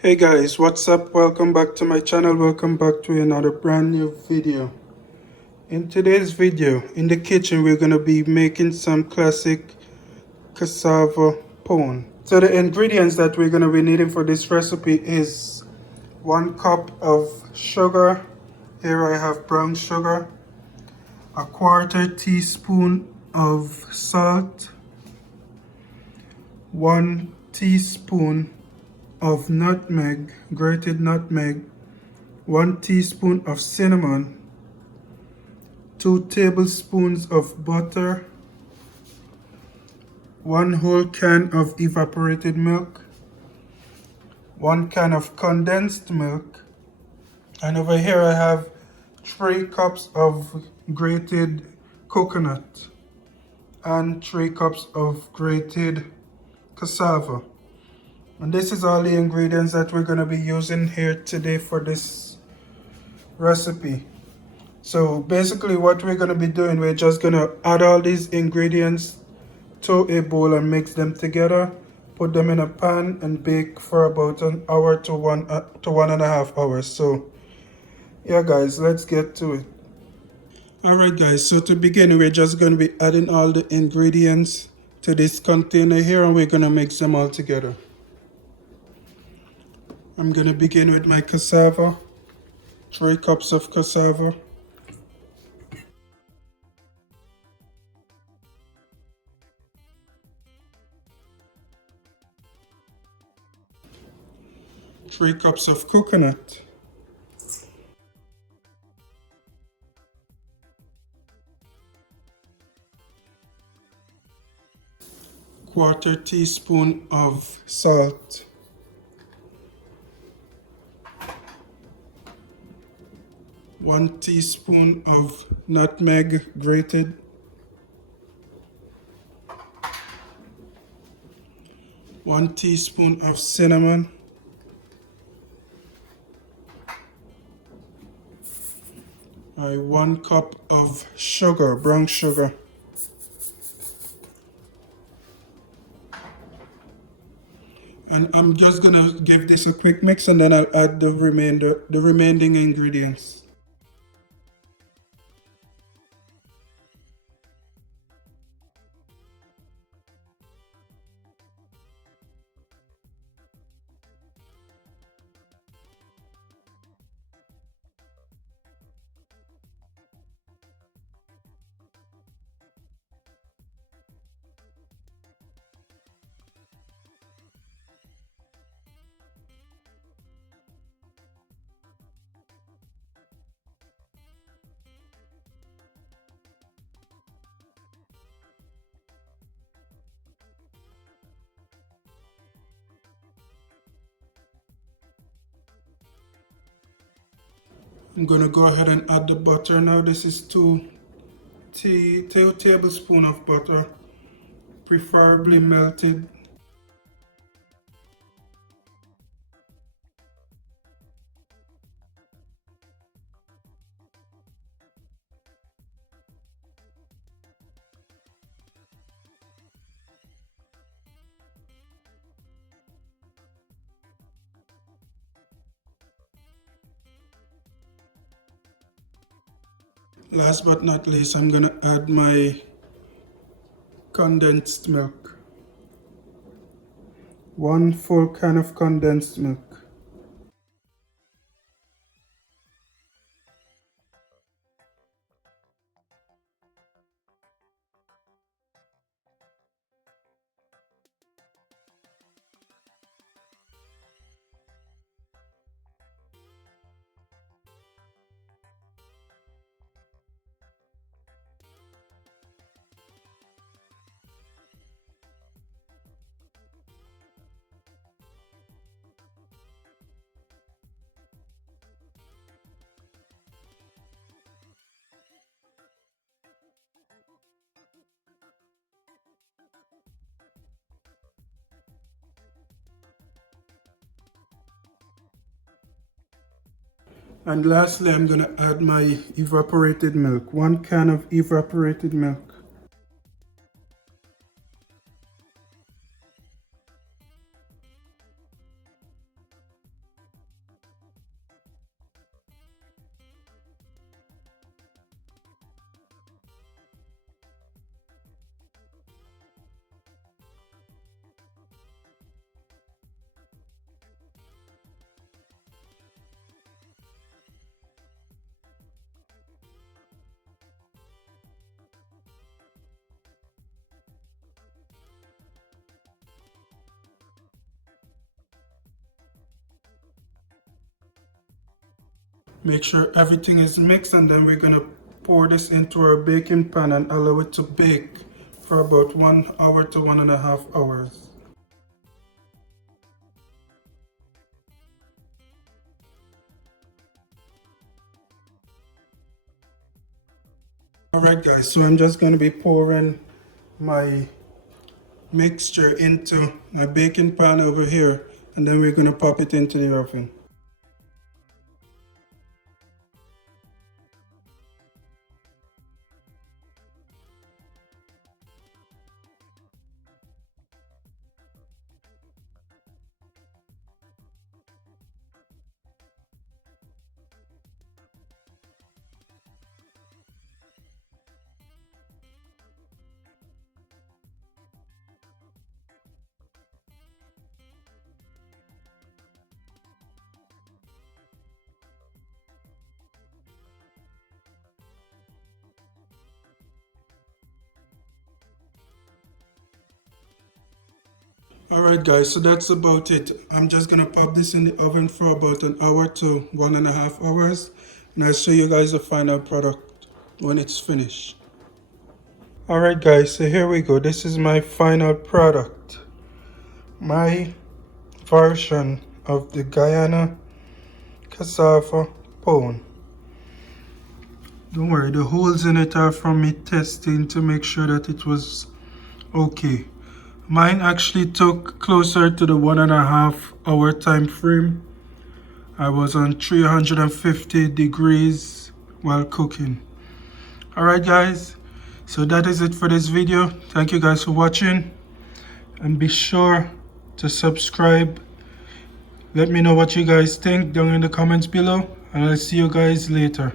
Hey guys, what's up? Welcome back to my channel. Welcome back to another brand new video. In today's video, in the kitchen, we're going to be making some classic cassava pone. So the ingredients that we're going to be needing for this recipe is 1 cup of sugar. Here I have brown sugar, a 1/4 teaspoon of salt, 1 teaspoon of nutmeg, grated nutmeg, 1 teaspoon of cinnamon, 2 tablespoons of butter, 1 whole can of evaporated milk, 1 can of condensed milk, and over here I have 3 cups of grated coconut and 3 cups of grated cassava. And this is all the ingredients that we're going to be using here today for this recipe. So basically what we're going to be doing, we're just going to add all these ingredients to a bowl and mix them together, put them in a pan and bake for about an hour to 1.5 hours. So yeah guys, let's get to it. Alright guys, so to begin, we're just going to be adding all the ingredients to this container here and we're going to mix them all together. I'm going to begin with my cassava, 3 cups of cassava. Three cups of coconut, 1/4 teaspoon of salt, 1 teaspoon of nutmeg grated, 1 teaspoon of cinnamon, 1 cup of sugar, brown sugar, and I'm just gonna give this a quick mix and then I'll add the remaining ingredients. I'm gonna go ahead and add the butter now. This is 2 tablespoons of butter, preferably melted. Last but not least, I'm gonna add my condensed milk. 1 full can of condensed milk. And lastly, I'm gonna add my evaporated milk. 1 can of evaporated milk. Make sure everything is mixed, and then we're gonna pour this into our baking pan and allow it to bake for about 1 hour to 1.5 hours. Alright guys, so I'm just gonna be pouring my mixture into my baking pan over here, and then we're gonna pop it into the oven. Alright guys, so that's about it. I'm just gonna pop this in the oven for about 1 hour to 1.5 hours, and I'll show you guys the final product when it's finished. Alright guys, so here we go. This is my final product. My version of the Guyanese Cassava Pone. Don't worry, the holes in it are from me testing to make sure that it was okay. Mine actually took closer to the 1.5 hour time frame. I was on 350 degrees while cooking. Alright guys, so that is it for this video. Thank you guys for watching, and be sure to subscribe. Let me know what you guys think down in the comments below, and I'll see you guys later.